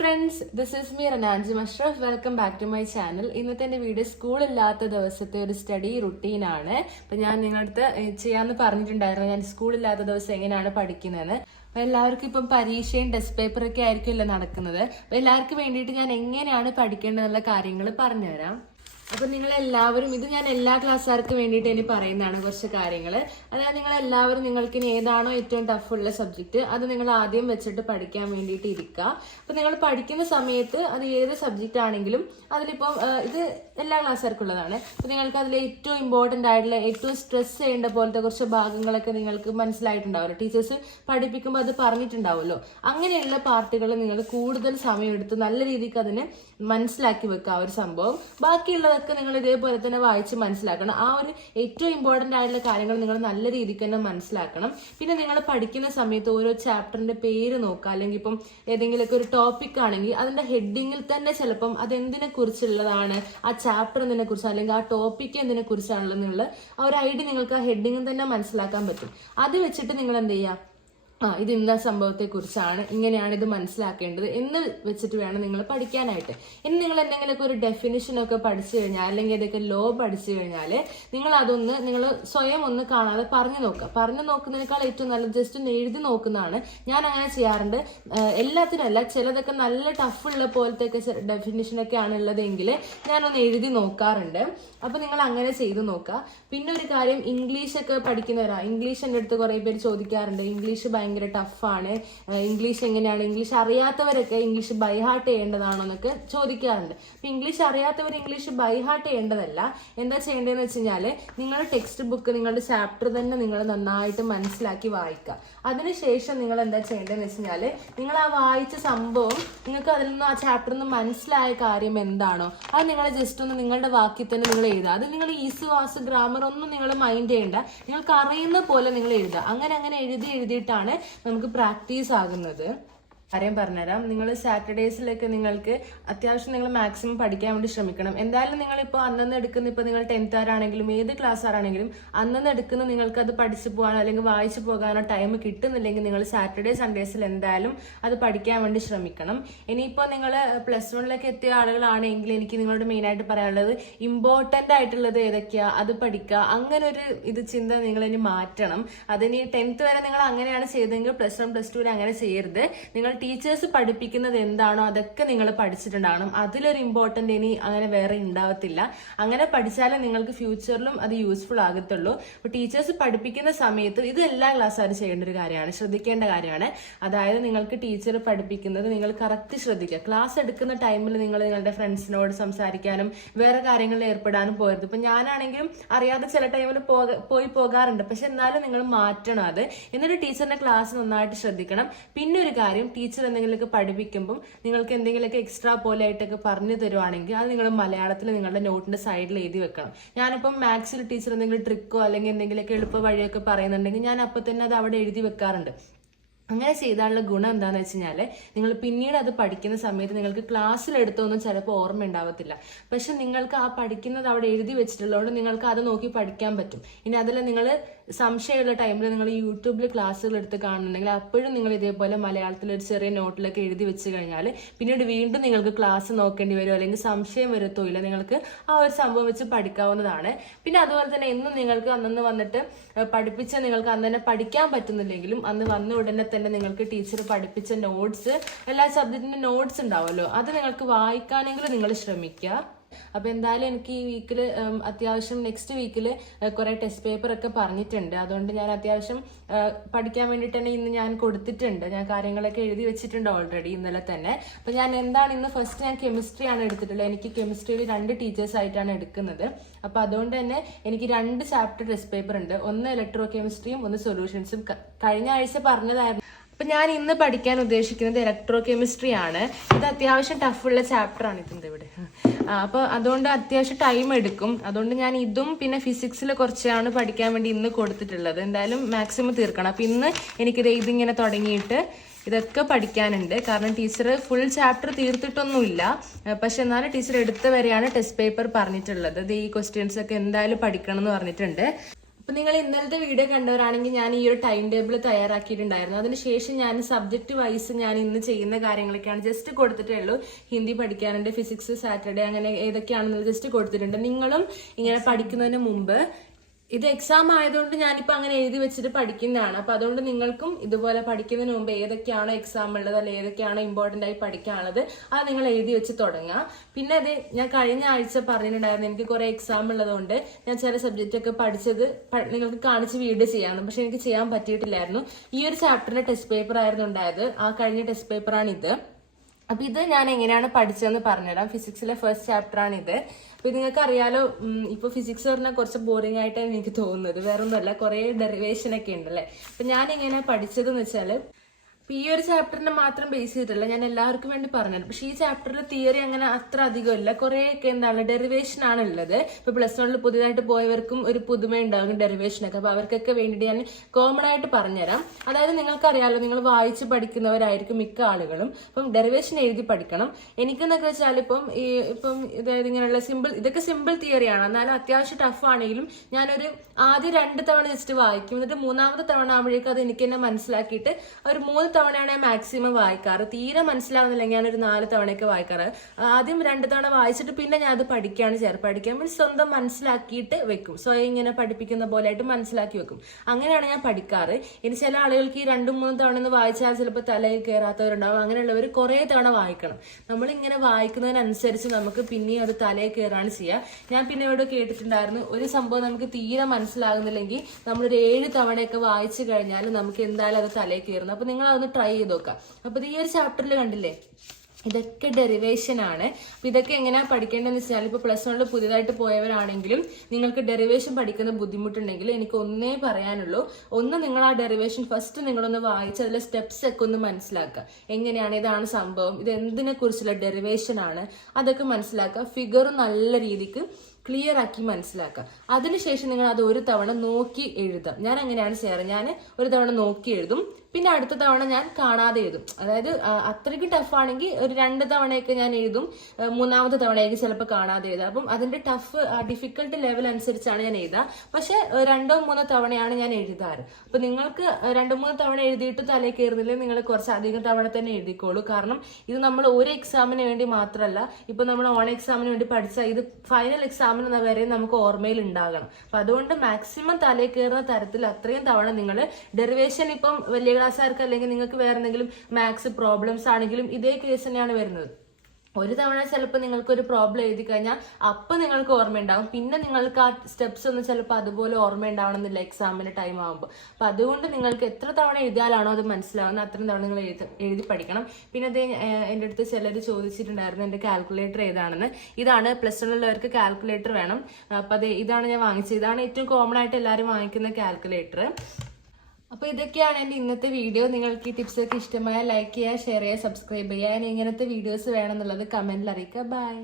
Friends, this is me Rananji Ashraf. Welcome back to my channel. ഇന്നത്തെ എൻ്റെ video സ്കൂളില്ലാത്ത ദിവസത്തെ ഒരു സ്റ്റഡി റുട്ടീനാണ്. അപ്പം ഞാൻ നിങ്ങളടുത്ത് ചെയ്യാമെന്ന് പറഞ്ഞിട്ടുണ്ടായിരുന്നു, ഞാൻ സ്കൂളില്ലാത്ത ദിവസം എങ്ങനെയാണ് പഠിക്കുന്നതെന്ന്. അപ്പം എല്ലാവർക്കും ഇപ്പം പരീക്ഷയും ടെസ്റ്റ് പേപ്പറൊക്കെ ആയിരിക്കുമല്ലോ നടക്കുന്നത്. അപ്പം എല്ലാവർക്കും വേണ്ടിയിട്ട് ഞാൻ എങ്ങനെയാണ് പഠിക്കേണ്ടതെന്നുള്ള കാര്യങ്ങൾ പറഞ്ഞുതരാം. അപ്പൊ നിങ്ങൾ എല്ലാവരും, ഇത് ഞാൻ എല്ലാ ക്ലാസ്സുകാർക്കും വേണ്ടിയിട്ട് ഇനി പറയുന്നതാണ് കുറച്ച് കാര്യങ്ങൾ. അതായത് നിങ്ങൾ എല്ലാവരും നിങ്ങൾക്ക് ഇനി ഏതാണോ ഏറ്റവും ടഫ് ഉള്ള സബ്ജക്റ്റ് അത് നിങ്ങൾ ആദ്യം വെച്ചിട്ട് പഠിക്കാൻ വേണ്ടിയിട്ട് ഇരിക്കുക. അപ്പൊ നിങ്ങൾ പഠിക്കുന്ന സമയത്ത് അത് ഏത് സബ്ജക്റ്റ് ആണെങ്കിലും അതിലിപ്പം ഇത് എല്ലാ ക്ലാസ്സുകാർക്കും ഉള്ളതാണ്. അപ്പൊ നിങ്ങൾക്ക് അതിൽ ഏറ്റവും ഇമ്പോർട്ടൻ്റ് ആയിട്ടുള്ള ഏറ്റവും സ്ട്രെസ് ചെയ്യേണ്ട പോലത്തെ കുറച്ച് ഭാഗങ്ങളൊക്കെ നിങ്ങൾക്ക് മനസ്സിലായിട്ടുണ്ടാവുമല്ലോ, ടീച്ചേഴ്സ് പഠിപ്പിക്കുമ്പോൾ അത് പറഞ്ഞിട്ടുണ്ടാവുമല്ലോ. അങ്ങനെയുള്ള പാർട്ടുകൾ നിങ്ങൾ കൂടുതൽ സമയം എടുത്ത് നല്ല രീതിക്ക് അതിന് മനസ്സിലാക്കി വെക്കുക ആ ഒരു സംഭവം. ബാക്കിയുള്ളത് നിങ്ങൾ ഇതേപോലെ തന്നെ വായിച്ച് മനസ്സിലാക്കണം. ആ ഒരു ഏറ്റവും ഇമ്പോർട്ടൻ്റ് ആയിട്ടുള്ള കാര്യങ്ങൾ നിങ്ങൾ നല്ല രീതിക്ക് തന്നെ മനസ്സിലാക്കണം. പിന്നെ നിങ്ങൾ പഠിക്കുന്ന സമയത്ത് ഓരോ ചാപ്റ്ററിന്റെ പേര് നോക്കുക, അല്ലെങ്കിൽ ഇപ്പം ഏതെങ്കിലുമൊക്കെ ഒരു ടോപ്പിക് ആണെങ്കിൽ അതിന്റെ ഹെഡിങ്ങിൽ തന്നെ ചിലപ്പം അതെന്തിനെ കുറിച്ചുള്ളതാണ്, ആ ചാപ്റ്റർ എന്തിനെ കുറിച്ച് അല്ലെങ്കിൽ ആ ടോപ്പിക്ക് എന്തിനെ കുറിച്ചാണെന്നുള്ള ആ ഒരു ഐഡിയ നിങ്ങൾക്ക് ആ ഹെഡിങ്ങിൽ തന്നെ മനസ്സിലാക്കാൻ പറ്റും. അത് വെച്ചിട്ട് നിങ്ങൾ എന്ത് ചെയ്യുക, ഇത് ഇന്ന സംഭവത്തെ കുറിച്ചാണ്, ഇങ്ങനെയാണ് ഇത് മനസ്സിലാക്കേണ്ടത് എന്ന് വെച്ചിട്ട് വേണം നിങ്ങൾ പഠിക്കാനായിട്ട്. ഇനി നിങ്ങൾ എന്തെങ്കിലുമൊക്കെ ഒരു ഡെഫിനിഷനൊക്കെ പഠിച്ചു കഴിഞ്ഞാൽ അല്ലെങ്കിൽ ഏതൊക്കെ ലോ പഠിച്ചു കഴിഞ്ഞാൽ നിങ്ങൾ അതൊന്ന് നിങ്ങൾ സ്വയം ഒന്ന് കാണാതെ പറഞ്ഞു നോക്കുക. പറഞ്ഞു നോക്കുന്നതിനേക്കാൾ ഏറ്റവും നല്ലത് ജസ്റ്റ് ഒന്ന് എഴുതി നോക്കുന്നതാണ്. ഞാൻ അങ്ങനെ ചെയ്യാറുണ്ട്. എല്ലാത്തിനല്ല, ചിലതൊക്കെ നല്ല ടഫുള്ള പോലത്തെ ഡെഫിനിഷനൊക്കെ ആണ് ഉള്ളതെങ്കിൽ ഞാനൊന്ന് എഴുതി നോക്കാറുണ്ട്. അപ്പൊ നിങ്ങൾ അങ്ങനെ ചെയ്ത് നോക്കുക. പിന്നെ ഒരു കാര്യം, ഇംഗ്ലീഷൊക്കെ പഠിക്കുന്നവരാ, ഇംഗ്ലീഷ് എൻ്റെ അടുത്ത് കുറെ പേര് ചോദിക്കാറുണ്ട്, ഇംഗ്ലീഷ് ഭയങ്കര ടഫാണ്, ഇംഗ്ലീഷ് എങ്ങനെയാണ്, ഇംഗ്ലീഷ് അറിയാത്തവരൊക്കെ ഇംഗ്ലീഷ് ബൈഹാർട്ട് ചെയ്യേണ്ടതാണോ എന്നൊക്കെ ചോദിക്കാറുണ്ട്. അപ്പൊ ഇംഗ്ലീഷ് അറിയാത്തവർ ഇംഗ്ലീഷ് ബൈഹാർട്ട് ചെയ്യേണ്ടതല്ല. എന്താ ചെയ്യേണ്ടതെന്ന് വെച്ച് കഴിഞ്ഞാല് നിങ്ങളുടെ ടെക്സ്റ്റ് ബുക്ക്, നിങ്ങളുടെ ചാപ്റ്റർ തന്നെ നിങ്ങൾ നന്നായിട്ട് മനസ്സിലാക്കി വായിക്കുക. അതിനുശേഷം നിങ്ങൾ എന്താ ചെയ്യേണ്ടതെന്ന് വെച്ച് കഴിഞ്ഞാല് നിങ്ങൾ ആ വായിച്ച സംഭവം നിങ്ങൾക്ക് അതിൽ നിന്ന് ആ ചാപ്റ്ററിൽ നിന്ന് മനസ്സിലായ കാര്യം എന്താണോ അത് നിങ്ങൾ ജസ്റ്റ് ഒന്ന് നിങ്ങളുടെ വാക്കിൽ തന്നെ നിങ്ങൾ എഴുതുക. അത് നിങ്ങൾ ഈസ് വാസ് ഗ്രാമർ ഒന്നും നിങ്ങൾ മൈൻഡ് ചെയ്യേണ്ട, നിങ്ങൾക്ക് അറിയുന്ന പോലെ നിങ്ങൾ എഴുതുക. അങ്ങനെ എഴുതിയിട്ടാണ് നമുക്ക് പ്രാക്ടീസ് ആകുന്നത്. കാര്യം പറഞ്ഞുതരാം. നിങ്ങൾ സാറ്റർഡേസിലൊക്കെ നിങ്ങൾക്ക് അത്യാവശ്യം നിങ്ങൾ മാക്സിമം പഠിക്കാൻ വേണ്ടി ശ്രമിക്കണം. എന്തായാലും നിങ്ങളിപ്പോൾ അന്നന്ന് എടുക്കുന്ന, ഇപ്പോൾ നിങ്ങൾ 10th ആണെങ്കിലും ഏത് ക്ലാസ് ആണെങ്കിലും അന്നന്ന് എടുക്കുന്ന നിങ്ങൾക്ക് അത് പഠിച്ചു പോകാനോ അല്ലെങ്കിൽ വായിച്ചു പോകാനോ ടൈം കിട്ടുന്നില്ലെങ്കിൽ നിങ്ങൾ സാറ്റർഡേ സൺഡേസിൽ എന്തായാലും അത് പഠിക്കാൻ വേണ്ടി ശ്രമിക്കണം. ഇനിയിപ്പോൾ നിങ്ങൾ +1 എത്തിയ ആളുകളാണെങ്കിൽ എനിക്ക് നിങ്ങളോട് മെയിനായിട്ട് പറയാനുള്ളത്, ഇമ്പോർട്ടൻ്റ് ആയിട്ടുള്ളത് ഏതൊക്കെയാ അത് പഠിക്കുക. അങ്ങനെ ഒരു ചിന്ത നിങ്ങൾ ഇനി മാറ്റണം. അതിനി 10th വരെ നിങ്ങൾ അങ്ങനെയാണ് ചെയ്തതെങ്കിൽ +1 +2 അങ്ങനെ ചെയ്യരുത്. നിങ്ങൾ ടീച്ചേഴ്സ് പഠിപ്പിക്കുന്നത് എന്താണോ അതൊക്കെ നിങ്ങൾ പഠിച്ചിട്ടുണ്ടാകണം. അതിലൊരു ഇമ്പോർട്ടൻ്റ് ഇനി അങ്ങനെ വേറെ ഉണ്ടാവത്തില്ല. അങ്ങനെ പഠിച്ചാലേ നിങ്ങൾക്ക് ഫ്യൂച്ചറിലും അത് യൂസ്ഫുൾ ആകത്തുള്ളൂ. അപ്പോൾ ടീച്ചേഴ്സ് പഠിപ്പിക്കുന്ന സമയത്ത് ഇത് എല്ലാ ക്ലാസ്സുകാരും ചെയ്യേണ്ട ഒരു കാര്യമാണ്, ശ്രദ്ധിക്കേണ്ട കാര്യമാണ്. അതായത് നിങ്ങൾക്ക് ടീച്ചർ പഠിപ്പിക്കുന്നത് നിങ്ങൾ കറക്റ്റ് ശ്രദ്ധിക്കുക. ക്ലാസ് എടുക്കുന്ന ടൈമിൽ നിങ്ങൾ നിങ്ങളുടെ ഫ്രണ്ട്സിനോട് സംസാരിക്കാനും വേറെ കാര്യങ്ങളിൽ ഏർപ്പെടാനും പോകരുത്. ഇപ്പം ഞാനാണെങ്കിലും അറിയാതെ ചില ടൈമിൽ പോകാറുണ്ട്, പക്ഷെ എന്നാലും നിങ്ങൾ മാറ്റണം അത്. എന്നിട്ട് ടീച്ചറിന്റെ ക്ലാസ് നന്നായിട്ട് ശ്രദ്ധിക്കണം. പിന്നെ ഒരു കാര്യം, ടീച്ചർ എന്തെങ്കിലുമൊക്കെ പഠിപ്പിക്കുമ്പോൾ നിങ്ങൾക്ക് എന്തെങ്കിലുമൊക്കെ എക്സ്ട്രാ പോലെ ആയിട്ടൊക്കെ പറഞ്ഞു തരുവാണെങ്കിൽ അത് നിങ്ങൾ മലയാളത്തിൽ നിങ്ങളുടെ നോട്ടിന്റെ സൈഡിൽ എഴുതി വെക്കണം. ഞാനിപ്പം മാത്സിൽ ടീച്ചർ എന്തെങ്കിലും ട്രിക്കോ അല്ലെങ്കിൽ എന്തെങ്കിലുമൊക്കെ എളുപ്പ വഴിയൊക്കെ പറയുന്നുണ്ടെങ്കിൽ ഞാൻ അപ്പോൾ തന്നെ അത് അവിടെ എഴുതി വെക്കാറുണ്ട്. അങ്ങനെ ചെയ്താലുള്ള ഗുണം എന്താണെന്ന് വെച്ച് കഴിഞ്ഞാൽ നിങ്ങൾ പിന്നീട് അത് പഠിക്കുന്ന സമയത്ത് നിങ്ങൾക്ക് ക്ലാസ്സിൽ എടുത്തൊന്നും ചിലപ്പോൾ ഓർമ്മ ഉണ്ടാവത്തില്ല. പക്ഷെ നിങ്ങൾക്ക് ആ പഠിക്കുന്നത് അവിടെ എഴുതി വെച്ചിട്ടുള്ളതുകൊണ്ട് നിങ്ങൾക്ക് അത് നോക്കി പഠിക്കാൻ പറ്റും. ഇനി അതിൽ നിങ്ങൾ സംശയമുള്ള ടൈമിൽ നിങ്ങൾ യൂട്യൂബിൽ ക്ലാസ്സുകൾ എടുത്ത് കാണുന്നുണ്ടെങ്കിൽ അപ്പോഴും നിങ്ങൾ ഇതേപോലെ മലയാളത്തിൽ ഒരു ചെറിയ നോട്ടിലൊക്കെ എഴുതി വെച്ച് കഴിഞ്ഞാൽ പിന്നീട് വീണ്ടും നിങ്ങൾക്ക് ക്ലാസ് നോക്കേണ്ടി വരുമോ അല്ലെങ്കിൽ സംശയം വരുത്തോ ഇല്ല, നിങ്ങൾക്ക് ആ ഒരു സംഭവം വെച്ച് പഠിക്കാവുന്നതാണ്. പിന്നെ അതുപോലെ തന്നെ എന്നും നിങ്ങൾക്ക് അന്നന്ന് വന്നിട്ട് പഠിപ്പിച്ച നിങ്ങൾക്ക് അന്ന് തന്നെ പഠിക്കാൻ പറ്റുന്നില്ലെങ്കിലും അന്ന് വന്ന ഉടനെ തന്നെ നിങ്ങൾക്ക് ടീച്ചർ പഠിപ്പിച്ച നോട്ട്സ്, എല്ലാ സബ്ജക്റ്റിന്റെ നോട്ട്സ് ഉണ്ടാവുമല്ലോ, അത് നിങ്ങൾക്ക് വായിക്കാനെങ്കിലും നിങ്ങൾ ശ്രമിക്കുക. അപ്പൊ എന്തായാലും എനിക്ക് ഈ വീക്കിൽ അത്യാവശ്യം നെക്സ്റ്റ് വീക്കിൽ കുറെ ടെസ്റ്റ് പേപ്പർ ഒക്കെ പറഞ്ഞിട്ടുണ്ട്. അതുകൊണ്ട് ഞാൻ അത്യാവശ്യം പഠിക്കാൻ വേണ്ടിയിട്ട് തന്നെ ഇന്ന് ഞാൻ കൊടുത്തിട്ടുണ്ട്. ഞാൻ കാര്യങ്ങളൊക്കെ എഴുതി വെച്ചിട്ടുണ്ട് ഓൾറെഡി ഇന്നലെ തന്നെ. അപ്പൊ ഞാൻ എന്താണ് ഇന്ന് ഫസ്റ്റ് ഞാൻ കെമിസ്ട്രി ആണ് എടുത്തിട്ടുള്ളത്. എനിക്ക് കെമിസ്ട്രിയിൽ 2 ടീച്ചേഴ്സ് ആയിട്ടാണ് എടുക്കുന്നത്. അപ്പൊ അതുകൊണ്ട് തന്നെ എനിക്ക് 2 ചാപ്റ്റർ ടെസ്റ്റ് പേപ്പർ ഉണ്ട്. ഒന്ന് ഇലക്ട്രോ കെമിസ്ട്രിയും ഒന്ന് സൊല്യൂഷൻസും. കഴിഞ്ഞ ആഴ്ച പറഞ്ഞതായിരുന്നു. അപ്പൊ ഞാൻ ഇന്ന് പഠിക്കാൻ ഉദ്ദേശിക്കുന്നത് ഇലക്ട്രോ കെമിസ്ട്രി ആണ്. ഇത് അത്യാവശ്യം ടഫുള്ള ചാപ്റ്റർ ആണ്. ഇതെന്താ ഇവിടെ, അപ്പൊ അതുകൊണ്ട് അത്യാവശ്യം ടൈം എടുക്കും. അതുകൊണ്ട് ഞാൻ ഇതും പിന്നെ ഫിസിക്സിൽ കുറച്ചാണ് പഠിക്കാൻ വേണ്ടി ഇന്ന് കൊടുത്തിട്ടുള്ളത്. എന്തായാലും മാക്സിമം തീർക്കണം. അപ്പൊ ഇന്ന് ഇതിങ്ങനെ തുടങ്ങിയിട്ട് ഇതൊക്കെ പഠിക്കാനുണ്ട്. കാരണം ടീച്ചർ ഫുൾ ചാപ്റ്റർ തീർത്തിട്ടൊന്നുമില്ല, പക്ഷെ എന്നാലും ടീച്ചർ എടുത്ത വരെയാണ് ടെസ്റ്റ് പേപ്പർ പറഞ്ഞിട്ടുള്ളത്. ഈ ക്വസ്റ്റ്യൻസ് ഒക്കെ എന്തായാലും പഠിക്കണം എന്ന് പറഞ്ഞിട്ടുണ്ട്. അപ്പൊ നിങ്ങൾ ഇന്നലത്തെ വീഡിയോ കണ്ടവരാണെങ്കിൽ ഞാൻ ഈ ഒരു ടൈം ടേബിൾ തയ്യാറാക്കിയിട്ടുണ്ടായിരുന്നു. അതിനുശേഷം ഞാൻ സബ്ജക്ട് വൈസ് ഞാൻ ഇന്ന് ചെയ്യുന്ന കാര്യങ്ങളൊക്കെയാണ് ജസ്റ്റ് കൊടുത്തിട്ടേ ഉള്ളൂ. ഹിന്ദി പഠിക്കാനുണ്ട്, ഫിസിക്സ് സാറ്റർഡേ, അങ്ങനെ ഏതൊക്കെയാണെന്ന് ജസ്റ്റ് കൊടുത്തിട്ടുണ്ട്. നിങ്ങളും ഇങ്ങനെ പഠിക്കുന്നതിന് മുമ്പ് ഇത് എക്സാം ആയതുകൊണ്ട് ഞാനിപ്പോൾ അങ്ങനെ എഴുതി വെച്ചിട്ട് പഠിക്കുന്നതാണ്. അപ്പൊ അതുകൊണ്ട് നിങ്ങൾക്കും ഇതുപോലെ പഠിക്കുന്നതിന് മുമ്പ് ഏതൊക്കെയാണോ എക്സാം ഉള്ളത് അല്ലെ ഏതൊക്കെയാണോ ഇമ്പോർട്ടന്റ് ആയി പഠിക്കാനുള്ളത് അത് നിങ്ങൾ എഴുതി വെച്ച് തുടങ്ങുക. പിന്നെ അത് ഞാൻ കഴിഞ്ഞ ആഴ്ച പറഞ്ഞിട്ടുണ്ടായിരുന്നു എനിക്ക് കുറെ എക്സാം ഉള്ളതുകൊണ്ട് ഞാൻ ചില സബ്ജക്റ്റ് ഒക്കെ പഠിച്ചത് നിങ്ങൾക്ക് കാണിച്ച് വീഡിയോ ചെയ്യാമെന്ന്. പക്ഷെ എനിക്ക് ചെയ്യാൻ പറ്റിയിട്ടില്ലായിരുന്നു. ഈ ഒരു ചാപ്റ്ററിന്റെ ടെസ്റ്റ് പേപ്പർ ആയിരുന്നു ഉണ്ടായത്. ആ കഴിഞ്ഞ ടെസ്റ്റ് പേപ്പറാണ് ഇത്. അപ്പൊ ഇത് ഞാൻ എങ്ങനെയാണ് പഠിച്ചതെന്ന് പറഞ്ഞുതരാം. ഫിസിക്സിലെ ഫസ്റ്റ് ചാപ്റ്റർ ആണ് ഇത്. അപ്പൊ നിങ്ങൾക്ക് അറിയാലോ, ഇപ്പൊ ഫിസിക്സ് പറഞ്ഞാൽ കുറച്ച് ബോറിംഗ് ആയിട്ടാണ് എനിക്ക് തോന്നുന്നത്. വേറെ ഒന്നുമല്ല, കുറെ ഡെറിവേഷൻ ഒക്കെ ഉണ്ടല്ലേ. അപ്പൊ ഞാൻ എങ്ങനെ പഠിച്ചതെന്ന് വെച്ചാല് ഈ ഒരു ചാപ്റ്ററിനെ മാത്രം ബേസ് ചെയ്തിട്ടല്ല, ഞാൻ എല്ലാവർക്കും വേണ്ടി പറഞ്ഞത്. പക്ഷെ ഈ ചാപ്റ്ററിൽ തിയറി അങ്ങനെ അത്ര അധികം ഇല്ല. കുറെയൊക്കെ എന്താണ് ഡെറിവേഷൻ ആണ് ഉള്ളത്. ഇപ്പൊ +1 പുതിയതായിട്ട് പോയവർക്കും ഒരു പുതുമ ഉണ്ടാകും ഡെറിവേഷൻ ഒക്കെ. അപ്പൊ അവർക്കൊക്കെ വേണ്ടിയിട്ട് ഞാൻ കോമൺ ആയിട്ട് പറഞ്ഞുതരാം. അതായത് നിങ്ങൾക്കറിയാലോ, നിങ്ങൾ വായിച്ച് പഠിക്കുന്നവരായിരിക്കും മിക്ക ആളുകളും. അപ്പം ഡെറിവേഷൻ എഴുതി പഠിക്കണം. എനിക്കെന്നൊക്കെ വെച്ചാൽ ഇപ്പം ഇതായത് ഇങ്ങനെയുള്ള ഇതൊക്കെ സിമ്പിൾ തിയറിയാണ്. എന്നാലും അത്യാവശ്യം ടഫ് ആണെങ്കിലും ഞാനൊരു ആദ്യം 2 തവണ ജസ്റ്റ് വായിക്കും. എന്നിട്ട് 3ാമത്തെ തവണ ആകുമ്പോഴേക്കും അത് എനിക്ക് തന്നെ മനസ്സിലാക്കിയിട്ട് ഒരു 3 തവണയാണ് ഞാൻ മാക്സിമം വായിക്കാറ്. തീരെ മനസ്സിലാവുന്നില്ലെങ്കിൽ ഞാനൊരു 4 തവണയൊക്കെ വായിക്കാറ്. ആദ്യം 2 തവണ വായിച്ചിട്ട് പിന്നെ ഞാൻ അത് പഠിക്കാൻ മീൻസ് സ്വന്തം മനസ്സിലാക്കിയിട്ട് വെക്കും. സ്വയം ഇങ്ങനെ പഠിപ്പിക്കുന്ന പോലെ ആയിട്ട് മനസ്സിലാക്കി വെക്കും. അങ്ങനെയാണ് ഞാൻ പഠിക്കാറ്. ഇനി ചില ആളുകൾക്ക് ഈ 2-3 തവണ ഒന്ന് വായിച്ചാൽ ചിലപ്പോൾ തലയിൽ കയറാത്തവരുണ്ടാവും. അങ്ങനെയുള്ളവർ കുറെ തവണ വായിക്കണം. നമ്മളിങ്ങനെ വായിക്കുന്നതിനനുസരിച്ച് നമുക്ക് പിന്നെയും അത് തലയിൽ കയറാണ് ചെയ്യുക. ഞാൻ പിന്നെ ഇവിടെ കേട്ടിട്ടുണ്ടായിരുന്നു, ഒരു സംഭവം നമുക്ക് തീരെ മനസ്സിലാകുന്നില്ലെങ്കിൽ നമ്മളൊരു 7 തവണയൊക്കെ വായിച്ചു കഴിഞ്ഞാൽ നമുക്ക് എന്തായാലും അത് തലയിൽ കയറുന്നു. അപ്പൊ നിങ്ങൾ അതൊന്ന് ട്രൈ ചെയ്ത് നോക്കാം. അപ്പൊ ഈ ഒരു ചാപ്റ്ററിൽ കണ്ടില്ലേ, ഇതൊക്കെ ഡെറിവേഷൻ ആണ്. അപ്പൊ ഇതൊക്കെ എങ്ങനെയാ പഠിക്കേണ്ടതെന്ന് വെച്ചാൽ ഇപ്പൊ +1 പുതിയതായിട്ട് പോയവരാണെങ്കിലും നിങ്ങൾക്ക് ഡെറിവേഷൻ പഠിക്കുന്ന ബുദ്ധിമുട്ടുണ്ടെങ്കിൽ എനിക്ക് ഒന്നേ പറയാനുള്ളൂ. ഒന്ന്, നിങ്ങൾ ആ ഡെറിവേഷൻ ഫസ്റ്റ് നിങ്ങളൊന്ന് വായിച്ച് അതിലെ സ്റ്റെപ്സ് ഒക്കെ ഒന്ന് മനസ്സിലാക്കുക. എങ്ങനെയാണ്, ഇതാണ് സംഭവം, ഇത് എന്തിനെ കുറിച്ചുള്ള ഡെറിവേഷൻ ആണ്, അതൊക്കെ മനസ്സിലാക്കുക. ഫിഗർ നല്ല രീതിക്ക് ക്ലിയർ ആക്കി മനസ്സിലാക്കുക. അതിനുശേഷം നിങ്ങൾ അത് ഒരു തവണ നോക്കി എഴുതാം. ഞാൻ അങ്ങനെയാണ് ചെയ്യാറ്. ഞാൻ ഒരു തവണ നോക്കി എഴുതും, പിന്നെ അടുത്ത തവണ ഞാൻ കാണാതെ എഴുതും. അതായത് അത്രയ്ക്ക് ടഫ് ആണെങ്കിൽ ഒരു 2 തവണയൊക്കെ ഞാൻ എഴുതും. 3ാമത്തെ തവണയൊക്കെ ചിലപ്പോൾ കാണാതെ എഴുതാം. അപ്പം അതിന്റെ ഡിഫിക്കൽട്ടി ലെവൽ അനുസരിച്ചാണ് ഞാൻ എഴുതുക. പക്ഷെ 2-3 തവണയാണ് ഞാൻ എഴുതാറ്. അപ്പൊ നിങ്ങൾക്ക് 2-3 തവണ എഴുതിയിട്ട് തലയിൽ കയറുന്നില്ലെങ്കിൽ നിങ്ങൾ കുറച്ച് അധികം തവണ തന്നെ എഴുതിക്കോളൂ. കാരണം ഇത് നമ്മൾ ഒരു എക്സാമിന് വേണ്ടി മാത്രമല്ല, ഇപ്പൊ നമ്മൾ ഓൺ എക്സാമിന് വേണ്ടി പഠിച്ചാൽ ഇത് ഫൈനൽ എക്സാമിന് വരെ നമുക്ക് ഓർമ്മയിൽ ഉണ്ടാകണം. അപ്പൊ അതുകൊണ്ട് മാക്സിമം തലയിൽ കയറുന്ന തരത്തിൽ അത്രയും തവണ നിങ്ങൾ ഡെറിവേഷൻ, ഇപ്പം വലിയ ക്ലാസ്സുകാർക്ക് അല്ലെങ്കിൽ നിങ്ങൾക്ക് വേറെ എന്തെങ്കിലും മാത്സ് പ്രോബ്ലംസ് ആണെങ്കിലും ഇതേ കേസ് തന്നെയാണ് വരുന്നത്. ഒരു തവണ ചിലപ്പോൾ നിങ്ങൾക്ക് ഒരു പ്രോബ്ലം എഴുതി കഴിഞ്ഞാൽ അപ്പം നിങ്ങൾക്ക് ഓർമ്മയുണ്ടാവും. പിന്നെ നിങ്ങൾക്ക് ആ സ്റ്റെപ്സ് ഒന്നും ചിലപ്പോൾ അതുപോലെ ഓർമ്മയുണ്ടാവണമെന്നില്ല എക്സാമിന്റെ ടൈം ആകുമ്പോൾ. അപ്പം അതുകൊണ്ട് നിങ്ങൾക്ക് എത്ര തവണ എഴുതിയാലാണോ അത് മനസ്സിലാവുന്നത് അത്രയും തവണ നിങ്ങൾ എഴുതി പഠിക്കണം. പിന്നെ അത് എൻ്റെ അടുത്ത് ചിലർ ചോദിച്ചിട്ടുണ്ടായിരുന്നു എൻ്റെ കാൽക്കുലേറ്റർ ഏതാണെന്ന്. ഇതാണ് +1 ഉള്ളവർക്ക് കാൽക്കുലേറ്റർ വേണം. അപ്പം ഇതാണ് ഞാൻ വാങ്ങിച്ചത്. ഇതാണ് ഏറ്റവും കോമൺ ആയിട്ട് എല്ലാവരും വാങ്ങിക്കുന്ന കാൽക്കുലേറ്റർ. അപ്പൊ ഇതൊക്കെയാണ് എൻ്റെ ഇന്നത്തെ വീഡിയോ. നിങ്ങൾക്ക് ഈ ടിപ്സ് ഒക്കെ ഇഷ്ടമായ ലൈക്ക് ചെയ്യുക, ഷെയർ ചെയ്യുക, സബ്സ്ക്രൈബ് ചെയ്യുക. ഇങ്ങനത്തെ വീഡിയോസ് വേണമെന്നുള്ളത് കമന്റിൽ അറിയിക്കുക. ബൈ.